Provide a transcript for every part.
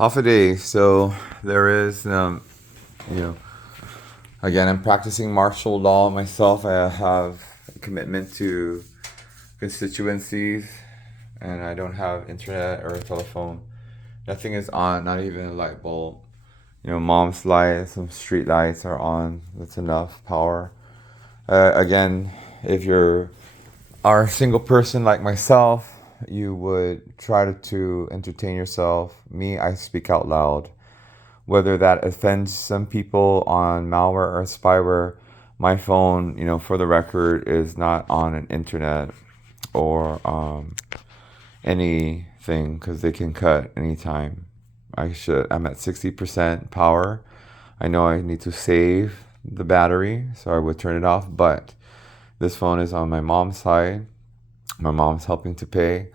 Half a day. So there is, you know, again, I'm practicing martial law myself. I have a commitment to constituencies, and I don't have internet or a telephone. Nothing is on, not even a light bulb. Mom's lights, some street lights are on. That's enough power. Again, if you're are a single person like myself, you would try to entertain yourself. Me, I speak out loud. Whether that offends some people on malware or spyware, my phone, for the record, is not on an internet or anything because they can cut anytime. I'm at 60% power. I know I need to save the battery, so I would turn it off, but this phone is on my mom's side. My mom's helping to pay.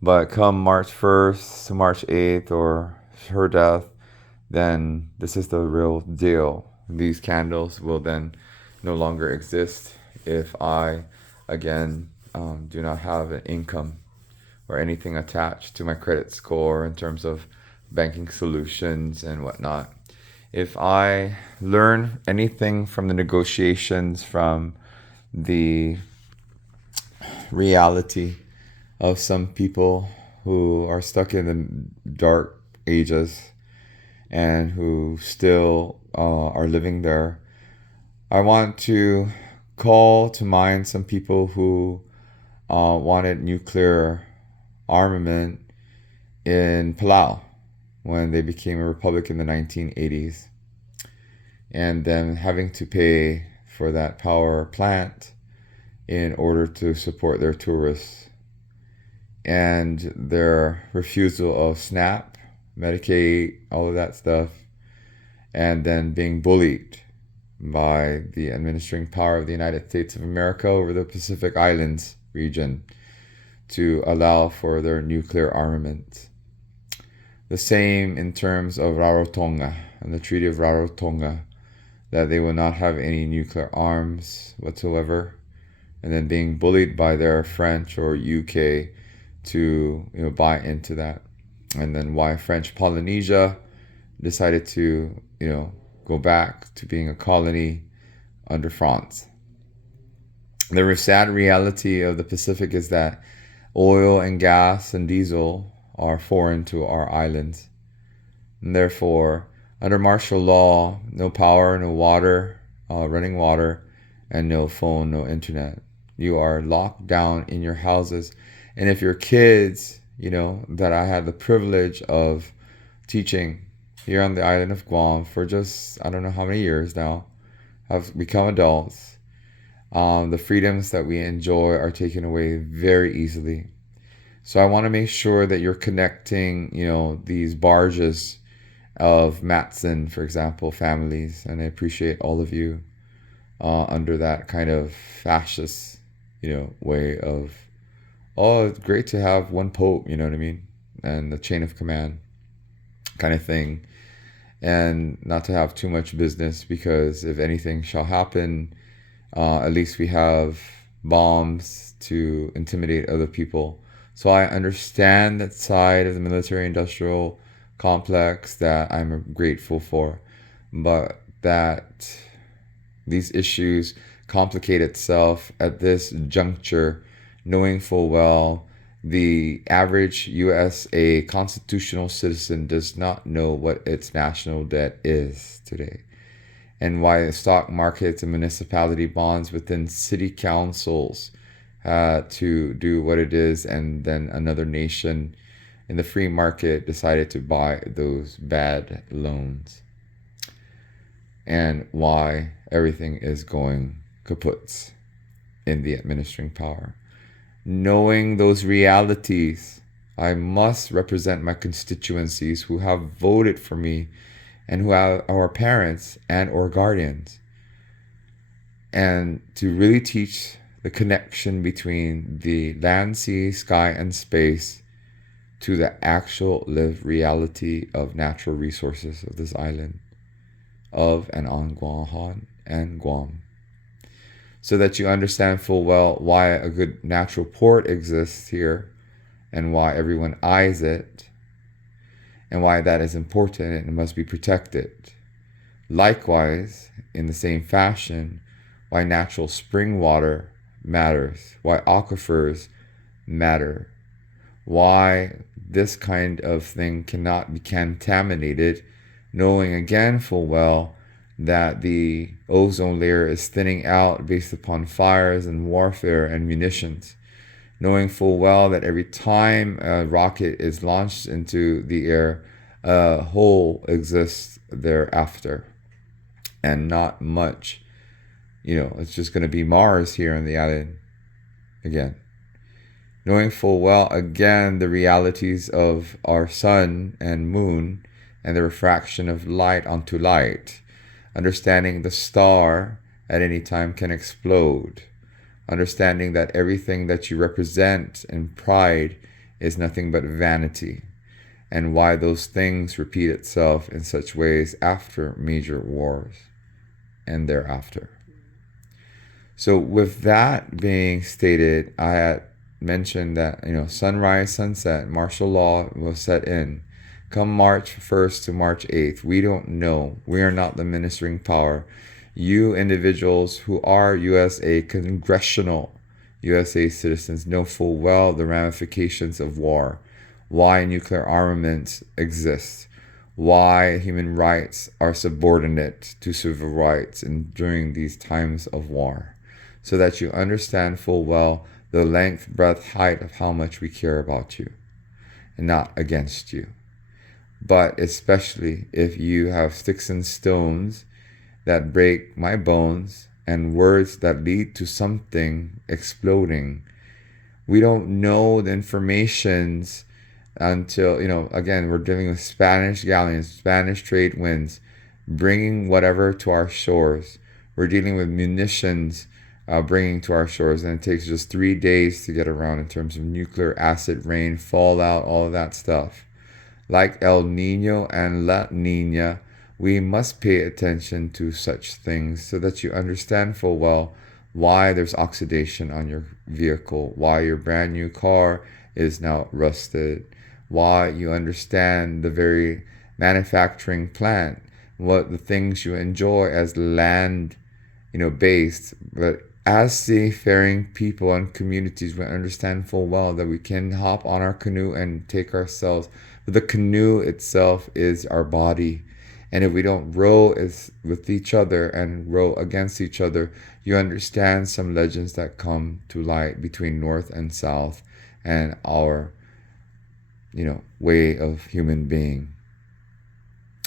But come March 1st to March 8th or her death, then this is the real deal. These candles will then no longer exist if I, again, do not have an income or anything attached to my credit score in terms of banking solutions and whatnot. If I learn anything from the negotiations, from the reality of some people who are stuck in the dark ages and who still are living there, I want to call to mind some people who wanted nuclear armament in Palau when they became a republic in the 1980s, and then having to pay for that power plant in order to support their tourists, and their refusal of SNAP, Medicaid, all of that stuff, and then being bullied by the administering power of the United States of America over the Pacific Islands region to allow for their nuclear armament. The same in terms of Rarotonga and the Treaty of Rarotonga, that they will not have any nuclear arms whatsoever, and then being bullied by their French or UK to buy into that. And then why French Polynesia decided to go back to being a colony under France. The sad reality of the Pacific is that oil and gas and diesel are foreign to our islands. And therefore, under martial law, no power, no water, running water, and no phone, no internet. You are locked down in your houses. And if your kids, that I had the privilege of teaching here on the island of Guam for just, I don't know how many years now, have become adults, the freedoms that we enjoy are taken away very easily. So I want to make sure that you're connecting, these barges of Matson, for example, families. And I appreciate all of you under that kind of fascist, way of, oh, it's great to have one pope, you know what I mean? And the chain of command kind of thing. And not to have too much business, because if anything shall happen, at least we have bombs to intimidate other people. So I understand that side of the military-industrial complex that I'm grateful for, but that these issues complicate itself at this juncture, knowing full well the average USA constitutional citizen does not know what its national debt is today, and why the stock markets and municipality bonds within city councils to do what it is, and then another nation in the free market decided to buy those bad loans, and why everything is going kaput in the administering power. Knowing those realities, I must represent my constituencies who have voted for me and who are our parents and or guardians, and to really teach the connection between the land, sea, sky, and space to the actual lived reality of natural resources of this island, of and on GUAHAN and Guam, so that you understand full well why a good natural port exists here and why everyone eyes it, and why that is important and must be protected. Likewise, in the same fashion, why natural spring water matters, why aquifers matter, why this kind of thing cannot be contaminated, knowing again full well that the ozone layer is thinning out based upon fires and warfare and munitions, knowing full well that every time a rocket is launched into the air, a hole exists thereafter, and not much. It's just going to be Mars here on the island again. Knowing full well, again, the realities of our sun and moon and the refraction of light onto light. Understanding the star at any time can explode. Understanding that everything that you represent in pride is nothing but vanity. And why those things repeat itself in such ways after major wars and thereafter. So with that being stated, I had mentioned that, sunrise, sunset, martial law will set in. Come March 1st to March 8th, we don't know. We are not the ministering power. You individuals who are USA congressional USA citizens know full well the ramifications of war, why nuclear armaments exist, why human rights are subordinate to civil rights and during these times of war, so that you understand full well the length, breadth, height of how much we care about you and not against you. But especially if you have sticks and stones that break my bones and words that lead to something exploding. We don't know the informations until, again, we're dealing with Spanish galleons, Spanish trade winds, bringing whatever to our shores. We're dealing with munitions bringing to our shores, and it takes just 3 days to get around in terms of nuclear acid rain, fallout, all of that stuff. Like El Nino and La Nina, we must pay attention to such things so that you understand full well why there's oxidation on your vehicle, why your brand new car is now rusted, why you understand the very manufacturing plant, what the things you enjoy as land, based. But as seafaring people and communities, we understand full well that we can hop on our canoe and take ourselves. But the canoe itself is our body. And if we don't row with each other and row against each other, you understand some legends that come to light between North and South and our, way of human being.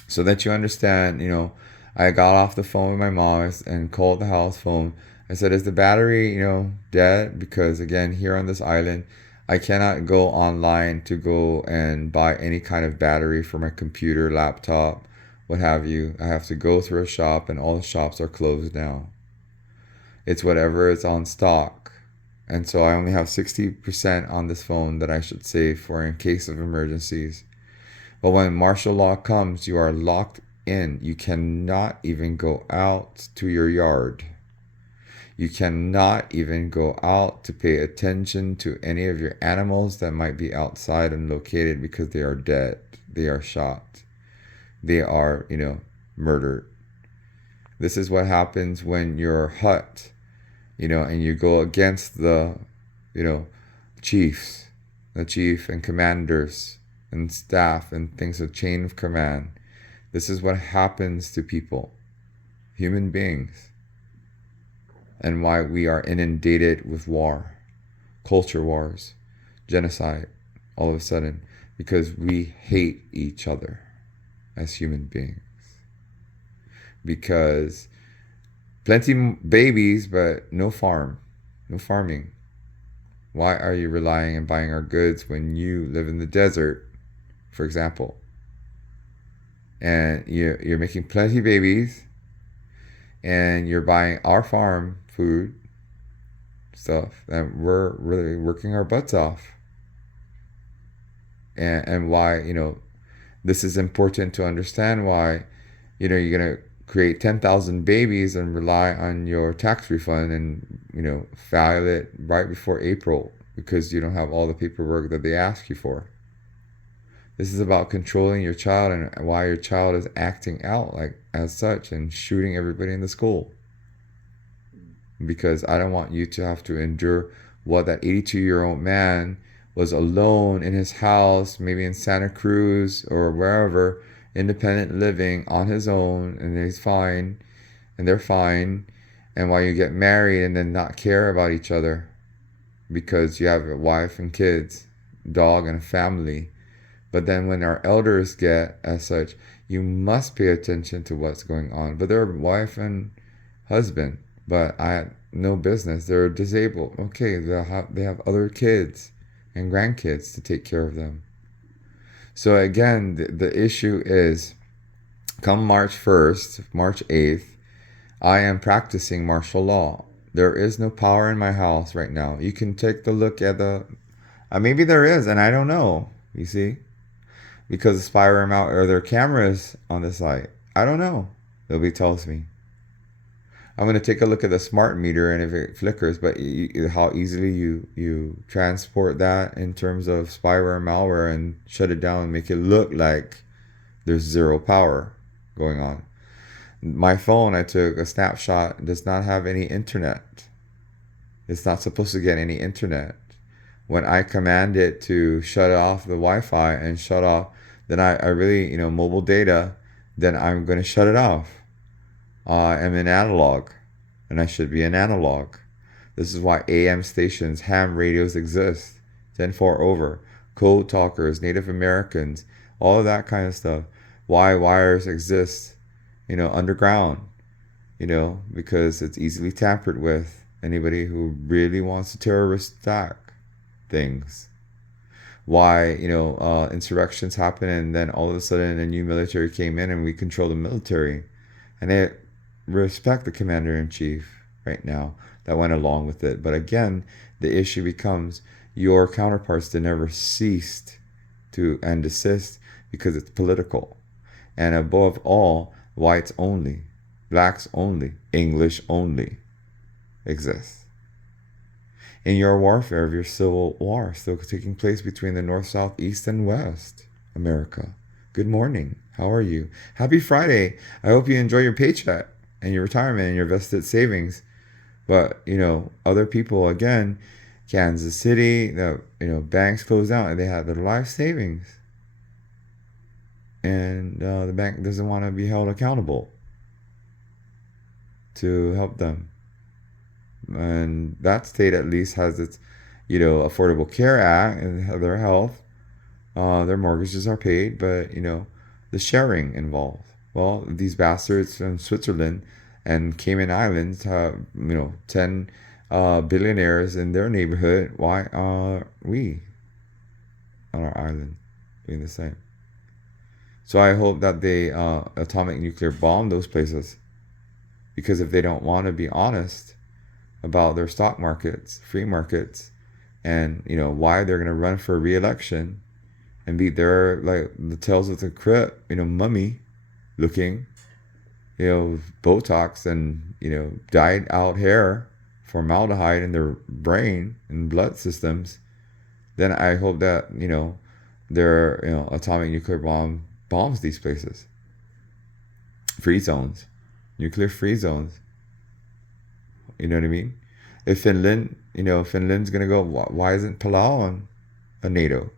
So that you understand, I got off the phone with my mom and called the house phone. I said, is the battery, dead? Because again, here on this island, I cannot go online to go and buy any kind of battery for my computer, laptop, what have you. I have to go through a shop, and all the shops are closed now. It's whatever is on stock. And so I only have 60% on this phone that I should save for in case of emergencies. But when martial law comes, you are locked in. You cannot even go out to your yard. You cannot even go out to pay attention to any of your animals that might be outside and located because they are dead. They are shot. They are, murdered. This is what happens when your hut, and you go against the, chiefs, the chief and commanders and staff and things of chain of command. This is what happens to people, human beings, and why we are inundated with war, culture wars, genocide, all of a sudden, because we hate each other as human beings. Because plenty babies, but no farming. Why are you relying and buying our goods when you live in the desert, for example? And you're making plenty babies, and you're buying our farm food stuff, and we're really working our butts off. And why, this is important to understand why, you're going to create 10,000 babies and rely on your tax refund and, file it right before April because you don't have all the paperwork that they ask you for. This is about controlling your child and why your child is acting out like as such and shooting everybody in the school. Because I don't want you to have to endure what that 82-year-old man was alone in his house, maybe in Santa Cruz or wherever, independent living on his own, and he's fine, and they're fine, and while you get married and then not care about each other because you have a wife and kids, dog and a family. But then when our elders get as such, you must pay attention to what's going on. But they're wife and husband, but I had no business. They're disabled. Okay, they have other kids and grandkids to take care of them. So again, the issue is, come March 1st, March 8th, I am practicing martial law. There is no power in my house right now. You can take a look at the... maybe there is, and I don't know. You see? Because the spy room out, are there cameras on the site? I don't know. Nobody tells me. I'm going to take a look at the smart meter and if it flickers, but how easily you transport that in terms of spyware, malware, and shut it down and make it look like there's zero power going on. My phone, I took a snapshot, does not have any internet. It's not supposed to get any internet. When I command it to shut off the Wi-Fi and shut off, then I really, mobile data, then I'm going to shut it off. I'm in analog, and I should be in analog. This is why AM stations, ham radios exist. 10-4 over, code talkers, Native Americans, all of that kind of stuff. Why wires exist, underground, because it's easily tampered with. Anybody who really wants to terrorist attack things. Why, insurrections happen and then all of a sudden a new military came in and we control the military. And they respect the commander-in-chief right now that went along with it. But again, the issue becomes your counterparts that never ceased to and desist because it's political. And above all, whites only, blacks only, English only exists. In your warfare of your civil war still taking place between the north, south, east, and west America. Good morning. How are you? Happy Friday. I hope you enjoy your paycheck and your retirement and your vested savings. But, other people, again, Kansas City, the banks closed down and they had their life savings. And the bank doesn't want to be held accountable to help them. And that state at least has its, Affordable Care Act and their health. Their mortgages are paid, but, the sharing involved. Well, these bastards from Switzerland and Cayman Islands have, 10 billionaires in their neighborhood. Why are we on our island doing the same? So I hope that they atomic nuclear bomb those places. Because if they don't want to be honest about their stock markets, free markets, and why they're going to run for re-election and be there like the Tales of the Crypt, mummy looking, Botox and dyed out hair, formaldehyde in their brain and blood systems, then I hope that their atomic nuclear bomb bombs these places. Free zones, nuclear free zones. You know what I mean? If Finland, Finland's going to go, why isn't Palau on a NATO?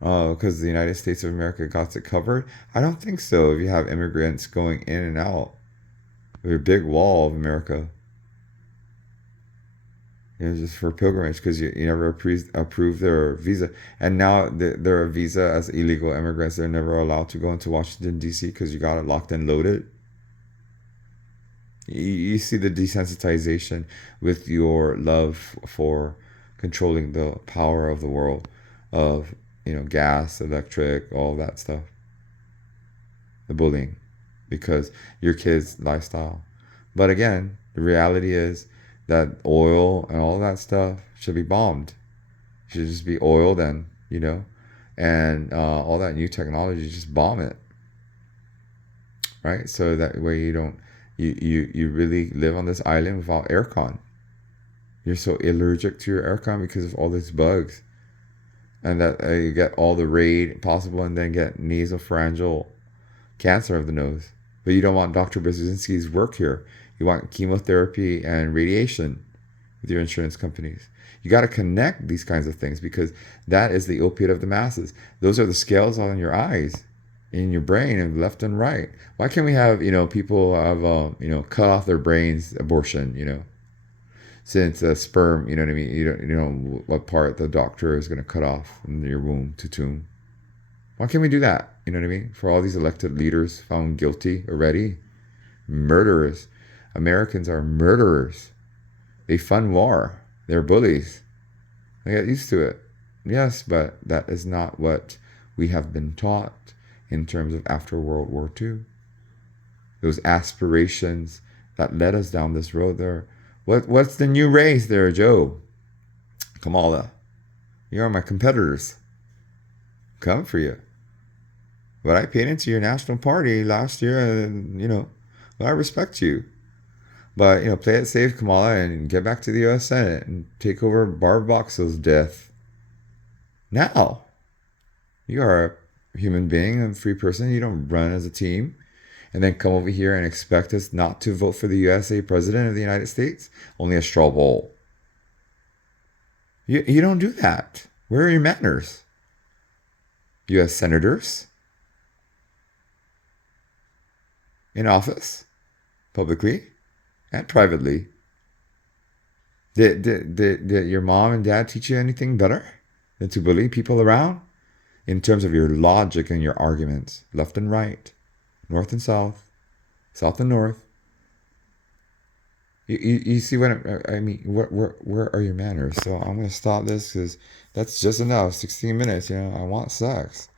Oh, because the United States of America got it covered? I don't think so. If you have immigrants going in and out of your big wall of America. Just for pilgrimage, because you never approved their visa. And now they're a visa as illegal immigrants. They're never allowed to go into Washington, D.C. because you got it locked and loaded. You see the desensitization with your love for controlling the power of the world of, gas, electric, all that stuff. The bullying because your kid's lifestyle. But again, the reality is that oil and all that stuff should be bombed. It should just be oil then, and all that new technology, just bomb it. Right? So that way you don't, you really live on this island without aircon. You're so allergic to your aircon because of all these bugs. and that you get all the raid possible, and then get nasopharyngeal cancer of the nose. But you don't want Dr. Brzezinski's work here. You want chemotherapy and radiation with your insurance companies. You got to connect these kinds of things because that is the opiate of the masses. Those are the scales on your eyes, in your brain, and left and right. Why can't we have people have cut off their brains, abortion? Since sperm, you know what I mean. You know what part the doctor is going to cut off in your womb to tomb. Why can't we do that? You know what I mean? For all these elected leaders found guilty already, murderers. Americans are murderers. They fund war. They're bullies. I get used to it. Yes, but that is not what we have been taught in terms of after World War II. Those aspirations that led us down this road there. What's the new race there, Joe? Kamala. You are my competitors. Come for you. But I paid into your national party last year, and well, I respect you. But play it safe, Kamala, and get back to the U.S. Senate and take over Barb Boxell's death. Now, you are a human being, a free person. You don't run as a team, and then come over here and expect us not to vote for the USA President of the United States. Only a straw poll. You don't do that. Where are your manners? U.S. senators in office, publicly and privately. Did your mom and dad teach you anything better than to bully people around in terms of your logic and your arguments, left and right, north and south, south and north? You see what I mean? Where are your manners? So I'm gonna stop this because that's just enough. 16 minutes. I want sex.